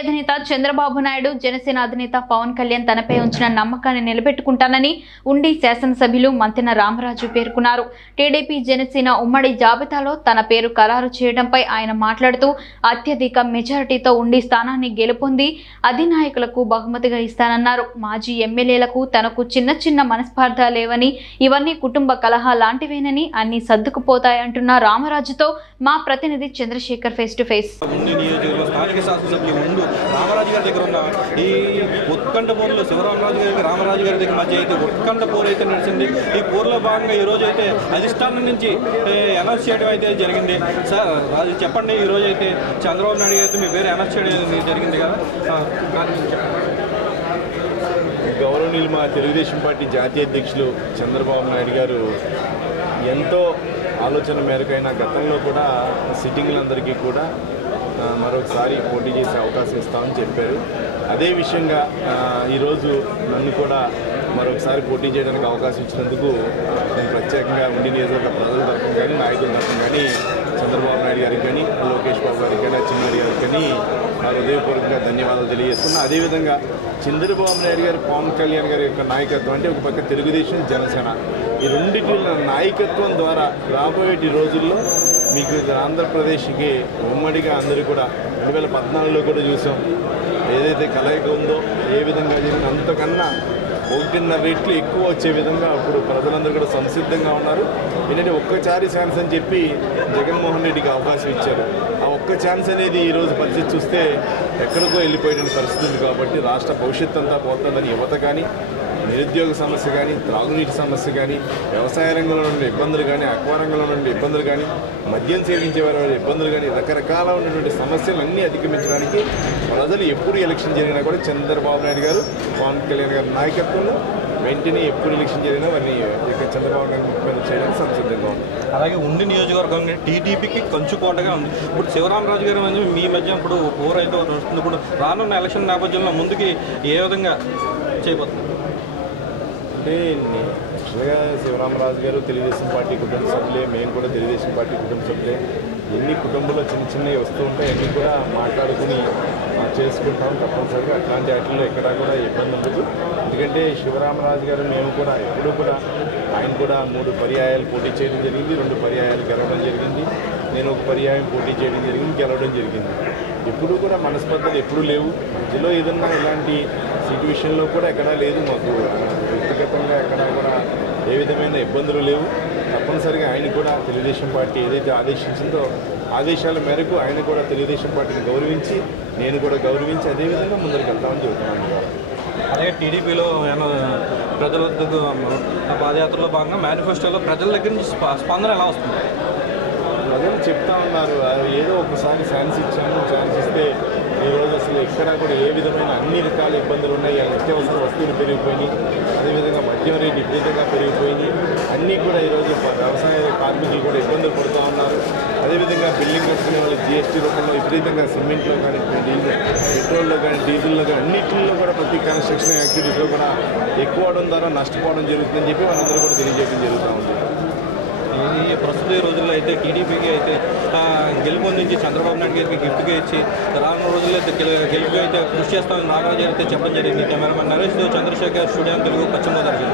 అధినేత చంద్రబాబు నాయుడు, జనసేన అధినేత పవన్ కళ్యాణ్ తనపై ఉంచిన నమ్మకాన్ని నిలబెట్టుకుంటానని ఉండి శాసనసభ్యులు మంతెన రామరాజు పేర్కొన్నారు. టీడీపీ జనసేన ఉమ్మడి జాబితాలో తన పేరు ఖరారు చేయడంపై ఆయన మాట్లాడుతూ అత్యధిక మెజారిటీతో ఉండి స్థానాన్ని గెలుపొంది అధినాయకులకు బహుమతిగా ఇస్తానన్నారు. మాజీ ఎమ్మెల్యేలకు తనకు చిన్న చిన్న మనస్పార్థాలు లేవని, ఇవన్నీ కుటుంబ కలహ లాంటివేనని, అన్ని సర్దుకుపోతాయంటున్న రామరాజుతో మా ప్రతినిధి Chandrashekar face to face. Ramaraju గారి దగ్గర ఉన్న ఈ ఉత్కంఠ పోరులో శివరామరాజు గారికి రామరాజు గారి దగ్గర మధ్య అయితే ఉత్కంఠ పోరు అయితే నడిచింది. ఈ పోరులో భాగంగా ఈరోజు అయితే అధిష్టానం నుంచి అనౌన్స్ చేయడం అయితే జరిగింది. సార్ అది చెప్పండి, ఈరోజు అయితే చంద్రబాబు నాయుడు గారితో మీ పేరు అనౌన్స్ చేయడం జరిగింది కదా, గౌరవనీయులు మా తెలుగుదేశం పార్టీ జాతీయ అధ్యక్షులు చంద్రబాబు నాయుడు గారు ఎంతో ఆలోచన మేరకైన గతంలో కూడా సిట్టింగ్లందరికీ కూడా మరొకసారి పోటీ చేసే అవకాశం ఇస్తామని చెప్పారు. అదే విషయంగా ఈరోజు నన్ను కూడా మరొకసారి పోటీ చేయడానికి అవకాశం ఇచ్చినందుకు నేను ప్రత్యేకంగా ఉండి నియోజకవర్గ ప్రజల తరఫున కానీ, నాయకుల తరఫున కానీ, చంద్రబాబు నాయుడు గారికి కానీ, లోకేష్ బాబు గారికి కానీ, చిన్నారి గారికి కానీ హృదయపూర్వకంగా ధన్యవాదాలు తెలియజేస్తున్నా. అదేవిధంగా చంద్రబాబు నాయుడు గారు, పవన్ కళ్యాణ్ గారి యొక్క నాయకత్వం, అంటే ఒక పక్క తెలుగుదేశం, జనసేన, ఈ రెండింటి నాయకత్వం ద్వారా రాబోయే రోజుల్లో మీకు ఆంధ్రప్రదేశ్కి ఉమ్మడిగా అందరూ కూడా 2014లో కూడా చూసాం. ఏదైతే కలయిక ఉందో ఏ విధంగా జరిగింది, అంతకన్నా 1.5 రెట్లు ఎక్కువ వచ్చే విధంగా అప్పుడు ప్రజలందరూ కూడా సంసిద్ధంగా ఉన్నారు. ఏంటంటే ఒక్క ఛాన్స్ అని చెప్పి జగన్మోహన్ రెడ్డికి అవకాశం ఇచ్చారు. ఆ ఒక్క ఛాన్స్ అనేది ఈరోజు పరిస్థితి చూస్తే ఎక్కడికో వెళ్ళిపోయిన పరిస్థితి ఉంది. కాబట్టి రాష్ట్ర భవిష్యత్తు అంతా పోతుందని యువత కానీ, నిరుద్యోగ సమస్య కానీ, త్రాగునీటి సమస్య కానీ, వ్యవసాయ రంగంలో ఉండే ఇబ్బందులు కానీ, అక్వా రంగంలో ఉండే ఇబ్బందులు కానీ, మద్యం సేవించే వారి ఇబ్బందులు కానీ, రకరకాల ఉన్నటువంటి సమస్యలన్నీ అధిగమించడానికి ప్రజలు ఎప్పుడు ఎలక్షన్ జరిగినా కూడా చంద్రబాబు నాయుడు గారు, పవన్ కళ్యాణ్ గారి నాయకత్వంలో వెంటనే ఎప్పుడు ఎలక్షన్ జరిగినా వారిని చంద్రబాబు నాయుడు ముఖ్యమంత్రి చేయడానికి సంసిద్ధంగా ఉంది. అలాగే ఉండి నియోజకవర్గం టీడీపీకి కంచుకోటగా ఉంది. ఇప్పుడు శివరామరాజు గారి మధ్య మీ మధ్య ఇప్పుడు పోరు అయితే వస్తుంది. ఇప్పుడు రానున్న ఎలక్షన్ నేపథ్యంలో ముందుకి ఏ విధంగా చేయబోతుంది? అంటే యాక్చువల్గా శివరామరాజు గారు తెలుగుదేశం పార్టీ కుటుంబ సభ్యులే, మేము కూడా తెలుగుదేశం పార్టీ కుటుంబ సభ్యులే. ఎన్ని కుటుంబంలో చిన్న చిన్నవి వస్తూ ఉంటాయి, అన్నీ కూడా మాట్లాడుకుని చేసుకుంటాం. తప్పనిసరిగా అట్లాంటి వాటిల్లో ఎక్కడా కూడా ఇబ్బంది ఉండదు. ఎందుకంటే శివరామరాజు గారు, మేము కూడా ఎప్పుడూ కూడా ఆయన కూడా 3 పర్యాయాలు పోటీ చేయడం జరిగింది, 2 పర్యాయాలు గెలవడం జరిగింది. నేను 1 పర్యాయం పోటీ చేయడం జరిగింది, గెలవడం జరిగింది. ఎప్పుడూ కూడా మనస్పర్ధలు ఎప్పుడూ లేవు. మధ్యలో ఏదన్నా ఇలాంటి సిట్యుయేషన్లో కూడా ఎక్కడా లేదు. మాకు వ్యక్తిగతంగా ఎక్కడా కూడా ఏ విధమైన ఇబ్బందులు లేవు. తప్పనిసరిగా ఆయన కూడా తెలుగుదేశం పార్టీ ఏదైతే ఆదేశించిందో ఆదేశాల మేరకు ఆయన కూడా తెలుగుదేశం పార్టీని గౌరవించి, నేను కూడా గౌరవించి అదేవిధంగా ముందరికి వెళ్తామని చెబుతున్నాను. అలాగే టీడీపీలో ప్రజల పాదయాత్రలో భాగంగా మేనిఫెస్టోలో ప్రజల దగ్గర నుంచి స్పందన ఎలా వస్తుంది? ప్రజలు చెప్తా ఉన్నారు, ఏదో ఒకసారి ఛాన్స్ ఇచ్చాము, ఛాన్స్ ఇస్తే ఈరోజు అసలు ఎక్కడా కూడా ఏ విధమైన అన్ని రకాల ఇబ్బందులు ఉన్నాయి. నిత్యావసర వస్తువులు పెరిగిపోయినాయి, అదేవిధంగా మద్యం రేటు విపరీతంగా పెరిగిపోయింది. అన్నీ కూడా ఈరోజు వ్యవసాయ కార్మికులు కూడా ఇబ్బందులు పడుతూ ఉన్నారు. అదేవిధంగా బిల్డింగ్ కట్టుకునే వాళ్ళు జీఎస్టీ రూపంలో విపరీతంగా సిమెంట్లో కానీ, పెట్రోల్లో కానీ, డీజిల్లో కానీ అన్నింటిలో కూడా ప్రతి కన్స్ట్రక్షన్ యాక్టివిటీస్లో కూడా ఎక్కువ అవడం ద్వారా నష్టపోవడం జరుగుతుందని చెప్పి వాళ్ళందరూ కూడా తెలియజేయడం జరుగుతూ ఉంది. ఈ ప్రస్తుత రోజుల్లో అయితే టీడీపీకి అయితే గెలుపొందించి చంద్రబాబు నాయుడు గారికి గిఫ్ట్గా ఇచ్చి రానున్న రోజుల్లో అయితే గెలుపుగా అయితే కృషి చేస్తామని నాగరాజు అయితే చెప్పడం జరిగింది. కెమెరామెన్ నరేష్తో చంద్రశేఖర్, స్టూడియో తెలుగు, పశ్చిమ గోదావరి.